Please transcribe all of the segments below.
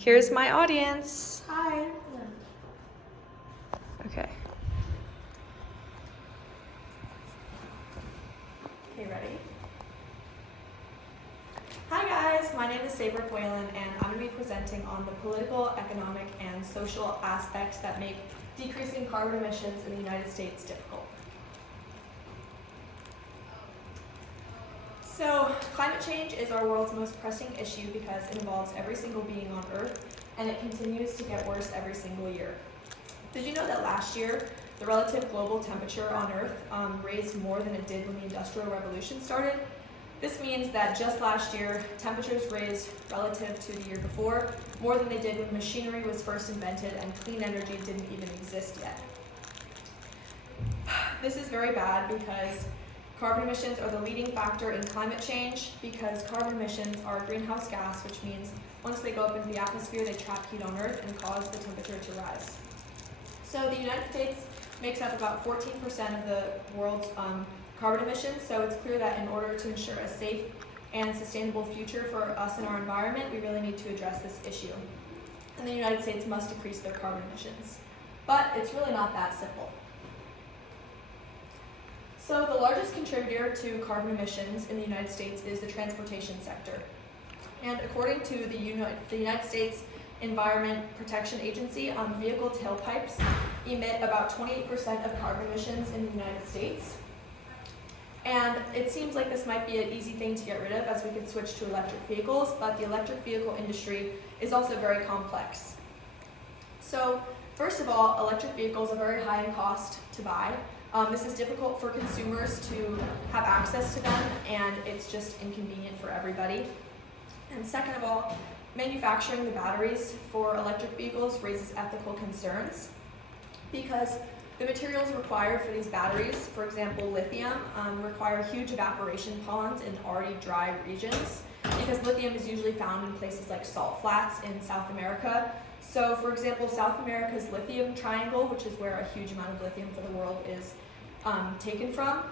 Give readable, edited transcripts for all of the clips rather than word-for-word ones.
Here's my audience. Hi. Okay. Okay, ready? Hi guys, my name is Sabra Boylan and I'm going to be presenting on the political, economic, and social aspects that make decreasing carbon emissions in the United States difficult. So, climate change is our world's most pressing issue because it involves every single being on Earth, and it continues to get worse every single year. Did you know that last year, the relative global temperature on Earth raised more than it did when the Industrial Revolution started? This means that just last year, temperatures raised relative to the year before more than they did when machinery was first invented and clean energy didn't even exist yet. This is very bad because carbon emissions are the leading factor in climate change because carbon emissions are a greenhouse gas, which means once they go up into the atmosphere, they trap heat on Earth and cause the temperature to rise. So the United States makes up about 14% of the world's carbon emissions, so it's clear that in order to ensure a safe and sustainable future for us and our environment, we really need to address this issue. And the United States must decrease their carbon emissions. But it's really not that simple. So the largest contributor to carbon emissions in the United States is the transportation sector. And according to the United States Environment Protection Agency, vehicle tailpipes emit about 28% of carbon emissions in the United States. And it seems like this might be an easy thing to get rid of as we could switch to electric vehicles, but the electric vehicle industry is also very complex. So first of all, electric vehicles are very high in cost to buy. This is difficult for consumers to have access to them, and it's just inconvenient for everybody. And second of all, manufacturing the batteries for electric vehicles raises ethical concerns because the materials required for these batteries, for example lithium, require huge evaporation ponds in already dry regions because lithium is usually found in places like salt flats in South America. So for example, South America's lithium triangle, which is where a huge amount of lithium for the world is taken from,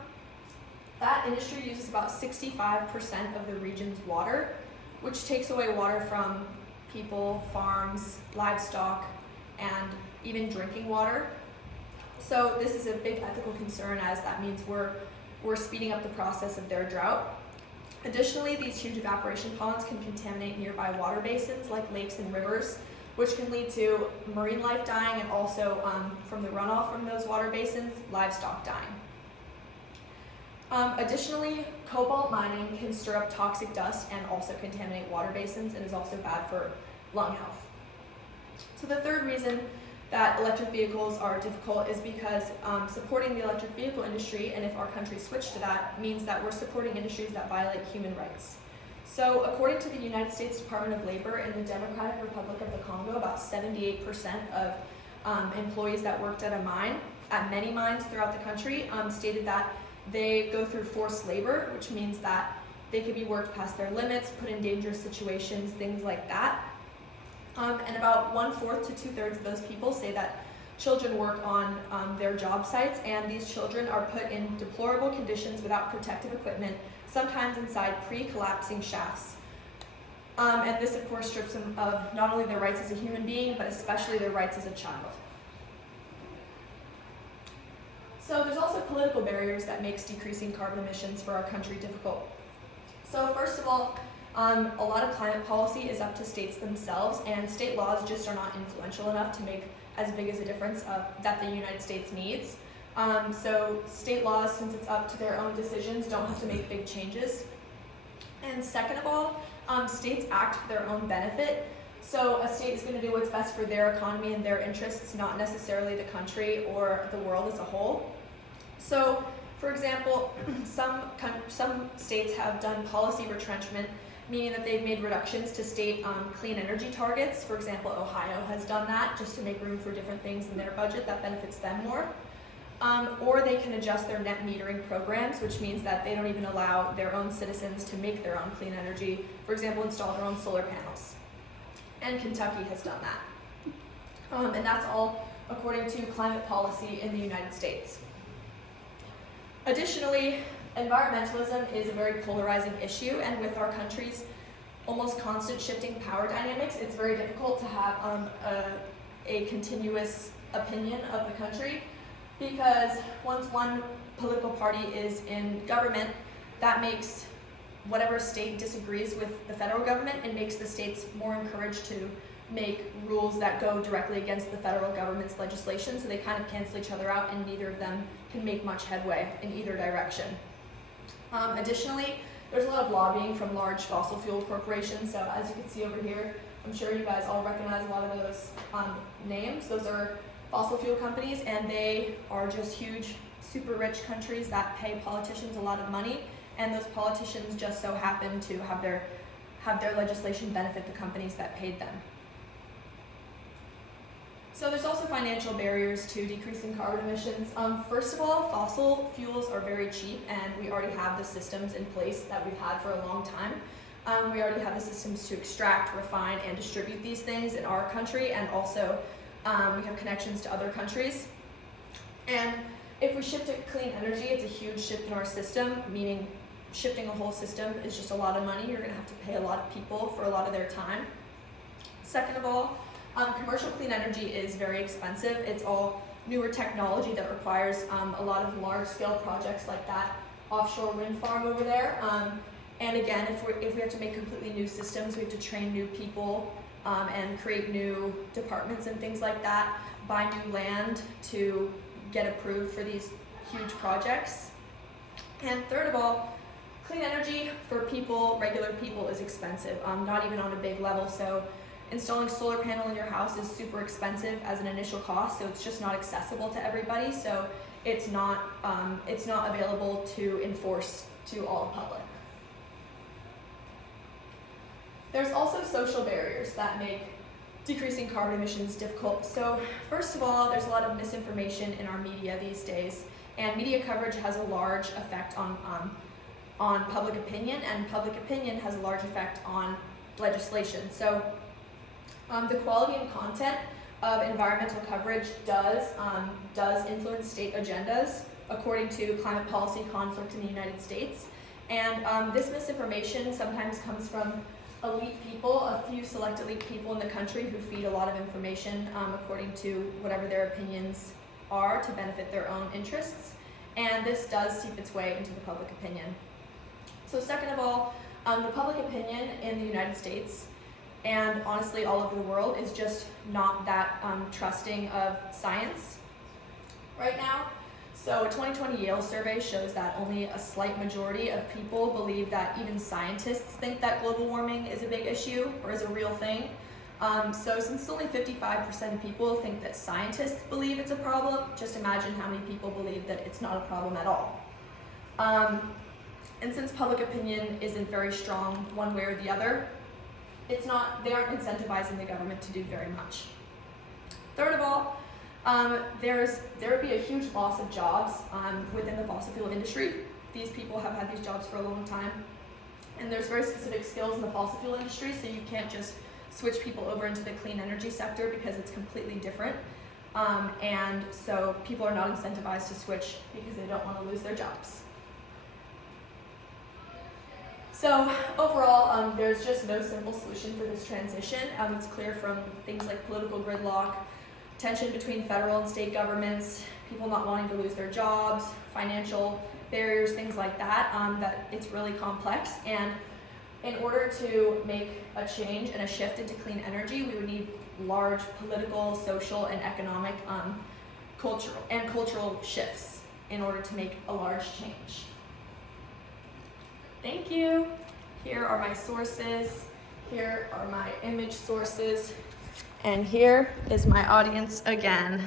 that industry uses about 65% of the region's water, which takes away water from people, farms, livestock, and even drinking water. So this is a big ethical concern as that means we're speeding up the process of their drought. Additionally, these huge evaporation ponds can contaminate nearby water basins like lakes and rivers, which can lead to marine life dying and also from the runoff from those water basins, livestock dying. Additionally, cobalt mining can stir up toxic dust and also contaminate water basins and is also bad for lung health. So the third reason that electric vehicles are difficult is because supporting the electric vehicle industry, and if our country switched to that, means that we're supporting industries that violate human rights. So according to the United States Department of Labor, in the Democratic Republic of the Congo, about 78% of employees that worked at a mine, at many mines throughout the country, stated that they go through forced labor, which means that they could be worked past their limits, put in dangerous situations, things like that. And about 1/4 to 2/3 of those people say that children work on their job sites, and these children are put in deplorable conditions without protective equipment, sometimes inside pre-collapsing shafts. And this, of course, strips them of not only their rights as a human being, but especially their rights as a child. So there's also political barriers that makes decreasing carbon emissions for our country difficult. So first of all, a lot of climate policy is up to states themselves, and state laws just are not influential enough to make as big as a difference that the United States needs. So state laws, since it's up to their own decisions, don't have to make big changes. And second of all, states act for their own benefit. So a state is going to do what's best for their economy and their interests, not necessarily the country or the world as a whole. So, for example, some states have done policy retrenchment, meaning that they've made reductions to state clean energy targets. For example, Ohio has done that just to make room for different things in their budget that benefits them more. Or they can adjust their net metering programs, which means that they don't even allow their own citizens to make their own clean energy, for example, install their own solar panels. And Kentucky has done that. And that's all according to climate policy in the United States. Additionally, environmentalism is a very polarizing issue, and with our country's almost constant shifting power dynamics, it's very difficult to have a continuous opinion of the country, because once one political party is in government, that makes whatever state disagrees with the federal government, and makes the states more encouraged to make rules that go directly against the federal government's legislation, so they kind of cancel each other out and neither of them can make much headway in either direction. Additionally, there's a lot of lobbying from large fossil fuel corporations, so as you can see over here, I'm sure you guys all recognize a lot of those names. Those are fossil fuel companies, and they are just huge, super rich countries that pay politicians a lot of money, and those politicians just so happen to have their legislation benefit the companies that paid them. So there's also financial barriers to decreasing carbon emissions. First of all, fossil fuels are very cheap, and we already have the systems in place that we've had for a long time. We already have the systems to extract, refine, and distribute these things in our country, and also we have connections to other countries. And if we shift to clean energy, it's a huge shift in our system, meaning shifting a whole system is just a lot of money. You're going to have to pay a lot of people for a lot of their time. Second of all, commercial clean energy is very expensive. It's all newer technology that requires a lot of large-scale projects like that offshore wind farm over there. And again, if we have to make completely new systems, we have to train new people and create new departments and things like that, buy new land to get approved for these huge projects. And third of all, clean energy for people, regular people, is expensive, not even on a big level. So installing a solar panel in your house is super expensive as an initial cost, so it's just not accessible to everybody. So it's not available to enforce to all the public. There's also social barriers that make decreasing carbon emissions difficult. So first of all, there's a lot of misinformation in our media these days, and media coverage has a large effect on public opinion, and public opinion has a large effect on legislation. So the quality and content of environmental coverage does influence state agendas, according to Climate Policy Conflict in the United States. And this misinformation sometimes comes from elite people, a few select elite people in the country who feed a lot of information according to whatever their opinions are to benefit their own interests. And this does seep its way into the public opinion. So second of all, the public opinion in the United States, and honestly all over the world, is just not that trusting of science right now. So a 2020 Yale survey shows that only a slight majority of people believe that even scientists think that global warming is a big issue or is a real thing. So since only 55% of people think that scientists believe it's a problem, just imagine how many people believe that it's not a problem at all. And since public opinion isn't very strong one way or the other, they aren't incentivizing the government to do very much. Third of all, there would be a huge loss of jobs within the fossil fuel industry. These people have had these jobs for a long time, and there's very specific skills in the fossil fuel industry, so you can't just switch people over into the clean energy sector because it's completely different. And so people are not incentivized to switch because they don't want to lose their jobs. So overall, there's just no simple solution for this transition. It's clear from things like political gridlock, tension between federal and state governments, people not wanting to lose their jobs, financial barriers, things like that, that it's really complex. And in order to make a change and a shift into clean energy, we would need large political, social, and economic, cultural shifts in order to make a large change. Thank you. Here are my sources. Here are my image sources. And here is my audience again.